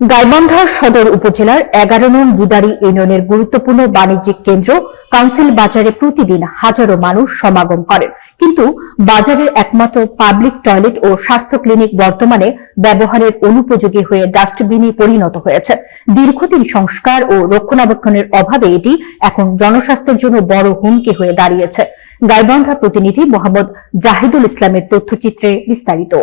গাইবান্ধা সদর উপজেলার ১১ নং গিদারি ইউনিয়নের গুরুত্বপূর্ণ বাণিজ্যিক কেন্দ্র কাউন্সিল বাজারে প্রতিদিন হাজারো মানুষ সমাগম করেন, কিন্তু বাজারের একমাত্র পাবলিক টয়লেট ও স্বাস্থ্য ক্লিনিক বর্তমানে ব্যবহারের অনুপযোগী হয়ে ডাস্টবিনে পরিণত হয়েছে। দীর্ঘদিন সংস্কার ও রক্ষণাবেক্ষণের অভাবে এটি এখন জনস্বাস্থ্যের জন্য বড় হুমকি হয়ে দাঁড়িয়েছে। গাইবান্ধা প্রতিনিধি মোহাম্মদ জাহিদুল ইসলামের তথ্যচিত্রে বিস্তারিত।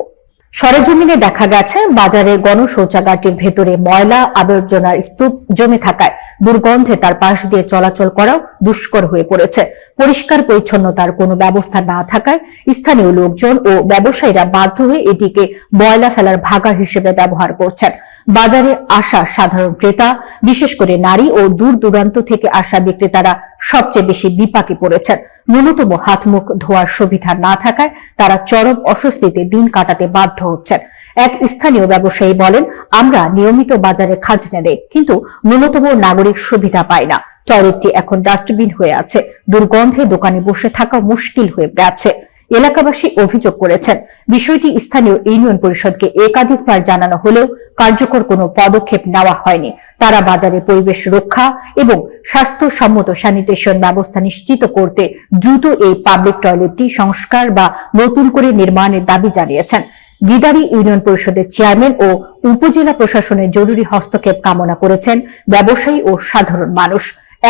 সরেজমিনে দেখা গেছে বাজারের গণশৌচাগারটির ভেতরে ময়লা আবর্জনার স্তূপ জমে থাকায় দুর্গন্ধে তার পাশ দিয়ে চলাচল করাও দুষ্কর হয়ে পড়েছে। পরিষ্কার পরিচ্ছন্নতার কোনো ব্যবস্থা না থাকায় স্থানীয় লোকজন ও ব্যবসায়ীরা বাধ্য হয়ে এটিকে ময়লা ফেলার ভাগাড় হিসেবে ব্যবহার করছেন। বাজারে আসা সাধারণ ক্রেতা, বিশেষ করে নারী ও দূর দূরান্ত থেকে আসা বিক্রেতারা সবচেয়ে বেশি বিপাকে পড়েছেন। ন্যূনতম হাত মুখ ধোয়ার সুবিধা না থাকায় তারা চরম অস্বস্তিতে দিন কাটাতে বাধ্য হচ্ছেন। এক স্থানীয় ব্যবসায়ী বলেন, আমরা নিয়মিত বাজারে খাজনা দেই, কিন্তু ন্যূনতম নাগরিক সুবিধা পাই না। টয়লেটটি এখন ডাস্টবিন হয়ে আছে, দুর্গন্ধে দোকানে বসে থাকা মুশকিল হয়ে গেছে। এলাকাবাসী অভিযোগ করেছেন, বিষয়টি স্থানীয় ইউনিয়ন পরিষদকে একাধিকবার জানানো হলেও কার্যকর কোনো পদক্ষেপ নেওয়া হয়নি। তারা বাজারে পরিবেশ রক্ষা এবং স্বাস্থ্যসম্মত স্যানিটেশন ব্যবস্থা নিশ্চিত করতে দ্রুত এই পাবলিক টয়লেটটি সংস্কার বা নতুন করে নির্মাণের দাবি জানিয়েছেন। গিদারি ইউনিয়ন পরিষদের চেয়ারম্যান ও উপজেলা প্রশাসনের জরুরি হস্তক্ষেপ কামনা করেছেন ব্যবসায়ী ও সাধারণ মানুষ।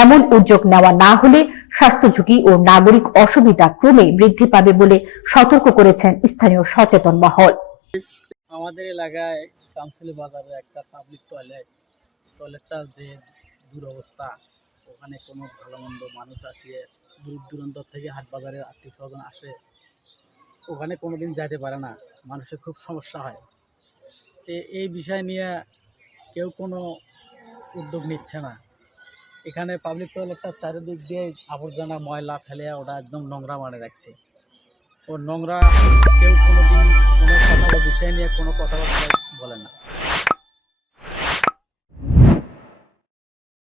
এমন উদ্যোগ নেওয়া না হলে স্বাস্থ্য ঝুঁকি ও নাগরিক অসুবিধা ক্রমেই বৃদ্ধি পাবে বলে সতর্ক করেছেন স্থানীয় সচেতন মহল। আমাদের এলাকায় কাউন্সিল বাজারে একটা পাবলিক টয়লেটটার যে দুরবস্থা, ওখানে কোনো ভালো মন্দ মানুষ আসিয়ে দূর দূরান্ত থেকে হাট বাজারের আত্মীয় স্বজন আসে, ওখানে কোনোদিন যাইতে পারে না, মানুষের খুব সমস্যা হয়। এই বিষয় নিয়ে কেউ কোনো উদ্যোগ নিচ্ছে না। এখানে পাবলিক টয়লেটটার চারিদিক দিয়ে আবর্জনা ময়লা ফেলে ওটা একদম নোংরা মানে রাখছে। ও নোংরা, কেউ কোনোদিন কোনো কথা বিষয় নিয়ে কোনো কথাবার্তা বলে না।